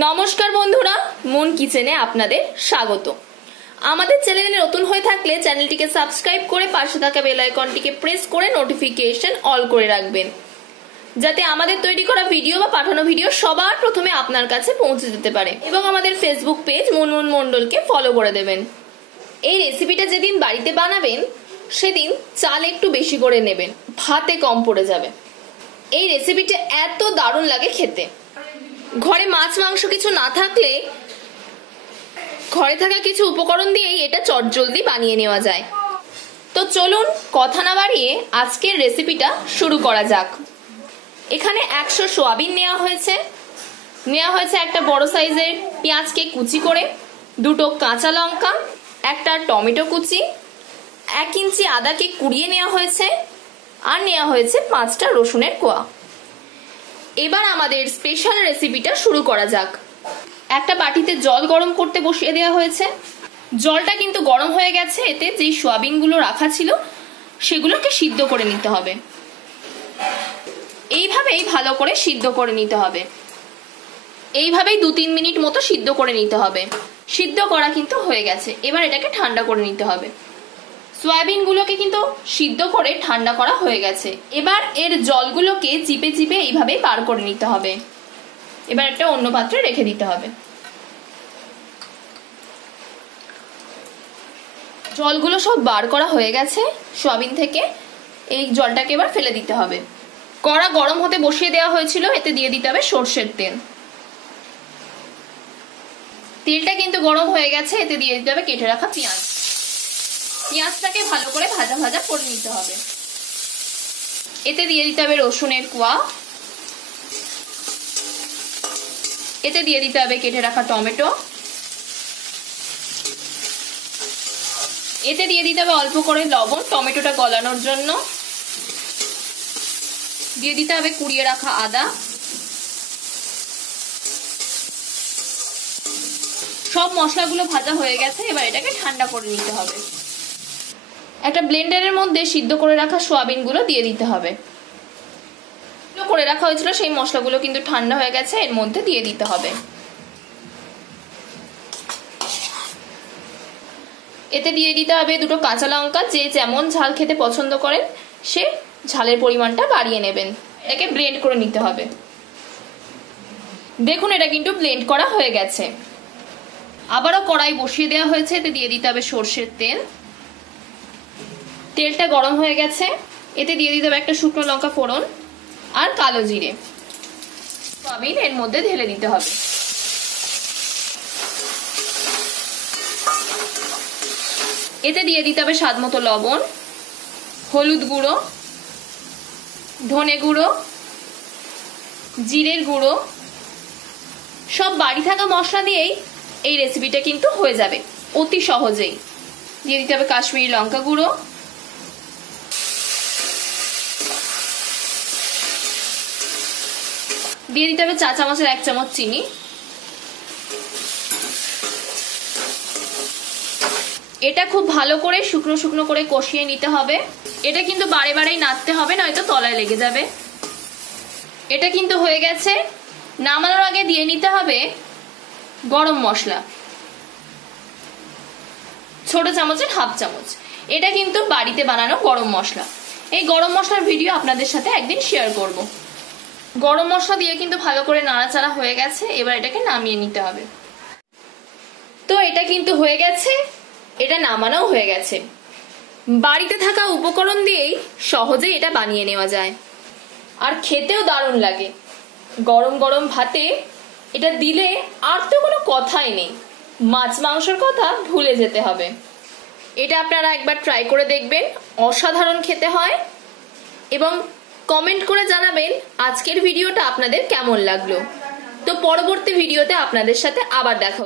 নমস্কার বন্ধুরা, মুন কিচেনে আপনাদের স্বাগত। আমাদের চ্যানেলে নতুন হয়ে থাকলে চ্যানেলটিকে সাবস্ক্রাইব করে পাশে থাকা বেল আইকনটিকে প্রেস করে নোটিফিকেশন অল করে রাখবেন, যাতে আমাদের তৈরি করা ভিডিও বা পাঠানো ভিডিও সবার প্রথমে আপনার কাছে পৌঁছে যেতে পারে। এবং আমাদের ফেসবুক পেজ মুনমুন মণ্ডলকে ফলো করে দেবেন। এই রেসিপিটা যেদিন বাড়িতে বানাবেন সেদিন চাল একটু বেশি করে নেবেন, ভাতে কম পড়ে যাবে। এই রেসিপিটা এত দারুণ লাগে খেতে। ঘরে মাছ মাংস কিছু না থাকলে ঘরে থাকা কিছু উপকরণ দিয়েই এটা চটজলদি বানিয়ে নেওয়া যায়। তো চলুন কথা না বাড়িয়ে আজকের রেসিপিটা শুরু করা যাক। এখানে 100 সোয়াবিন নেওয়া হয়েছে একটা বড় সাইজের পেঁয়াজকে কুচি করে, 2টো কাঁচা লঙ্কা, একটা টমেটো কুচি, 1 ইঞ্চি আদাকে কুড়িয়ে নেওয়া হয়েছে, আর নেওয়া হয়েছে 5টা রসুনের কোয়া। এবার আমাদের স্পেশাল রেসিপিটা শুরু করা যাক। একটা বাটিতে জল গরম করতে বসিয়ে দেওয়া হয়েছে। জলটা কিন্তু গরম হয়ে গেছে। এতে যে সোয়াবিনগুলো রাখা ছিল সেগুলোকে সিদ্ধ করে নিতে হবে। এইভাবেই ভালো করে সিদ্ধ করে নিতে হবে। এইভাবেই 2-3 মিনিট মতো সিদ্ধ করে নিতে হবে। সিদ্ধ করা কিন্তু হয়ে গেছে। এবার এটাকে ঠান্ডা করে নিতে হবে। সয়াবিনগুলোকে কিন্তু সিদ্ধ করে ঠান্ডা করা হয়ে গেছে। এবার এর জলগুলোকে চিপে চিপে এইভাবে বার করে নিতে হবে। এবার একটা অন্য পাত্রে রেখে দিতে হবে। জলগুলো সব বার করা হয়ে গেছে সয়াবিন থেকে। এই জলটাকে এবার ফেলে দিতে হবে। কড়া গরম হতে বসিয়ে দেওয়া হয়েছিল, এতে দিয়ে দিতে হবে সর্ষের তেল। তেলটা কিন্তু গরম হয়ে গেছে। এতে দিয়ে দিতে হবে কেটে রাখা পেঁয়াজ। পেঁয়াজটাকে ভালো করে ভাজা ভাজা করে নিতে হবে। এতে দিয়ে দিতে হবে রসুনের কোয়া। এতে দিয়ে দিতে হবে কেটে রাখা টমেটো। এতে দিয়ে দিতে হবে অল্প করে লবণ টমেটোটা গলানোর জন্য। দিয়ে দিতে হবে কুড়িয়ে রাখা আদা। সব মশলাগুলো ভাজা হয়ে গেছে। এবার এটাকে ঠান্ডা করে নিতে হবে। একটা ব্লেন্ডারের মধ্যে সিদ্ধ করে রাখা সোয়াবিনগুলো দিয়ে দিতে হবে। করে রাখা হয়েছিল সেই মশলাগুলো কিন্তু ঠান্ডা হয়ে গেছে, এর মধ্যে দিয়ে দিতে হবে। এতে দিয়ে দিতে হবে 2টো কাঁচা লঙ্কা। যে যেমন ঝাল খেতে পছন্দ করেন সে ঝালের পরিমাণটা বাড়িয়ে নেবেন। এটাকে ব্লেন্ড করে নিতে হবে। দেখুন এটা কিন্তু ব্লেন্ড করা হয়ে গেছে। আবারও কড়াই বসিয়ে দেওয়া হয়েছে। এতে দিয়ে দিতে হবে সর্ষের তেল। তেলটা গরম হয়ে গেছে। এতে দিয়ে দিতে হবে একটা শুকনো লঙ্কা ফোড়ন আর কালো জিরে। সয়াবিন এর মধ্যে ঢেলে দিতে হবে। এতে দিয়ে দিতে হবে স্বাদ মতো লবণ, হলুদ গুঁড়ো, ধনে গুঁড়ো, জিরের গুঁড়ো। সব বাড়ি থাকা মশলা দিয়েই এই রেসিপিটা কিন্তু হয়ে যাবে অতি সহজেই। দিয়ে দিতে হবে কাশ্মীরি লঙ্কা গুঁড়ো, দিয়ে দিতে হবে 4 চামচের 1 চামচ চিনি। এটা খুব ভালো করে শুকনো শুকনো করে কষিয়ে নিতে হবে। এটা কিন্তু বারে বারেই নাড়তে হবে, নয়তো তলায় লেগে যাবে। এটা কিন্তু হয়ে গেছে। নামানোর আগে দিয়ে নিতে হবে গরম মশলা, ছোট চামচের 1/2 চামচ। এটা কিন্তু বাড়িতে বানানো গরম মশলা। এই গরম মশলার ভিডিও আপনাদের সাথে একদিন শেয়ার করব। গরম মশলা দিয়ে কিন্তু ভালো করে নাড়াচাড়া হয়ে গেছে। এবার এটাকে নামিয়ে নিতে হবে। তো এটা কিন্তু হয়ে গেছে, এটা নামানোও হয়ে গেছে। বাড়িতে থাকা উপকরণ দিয়েই সহজেই এটা বানিয়ে নেওয়া যায়, আর খেতেও দারুণ লাগে। গরম গরম ভাতে এটা দিলে আর তো কোনো কথাই নেই, মাছ মাংসের কথা ভুলে যেতে হবে। এটা আপনারা একবার ট্রাই করে দেখবেন, অসাধারণ খেতে হয়। এবং কমেন্ট করে জানাবেন আজকের ভিডিওটা আপনাদের কেমন লাগলো। তো পরবর্তী ভিডিওতে আপনাদের সাথে আবার দেখা।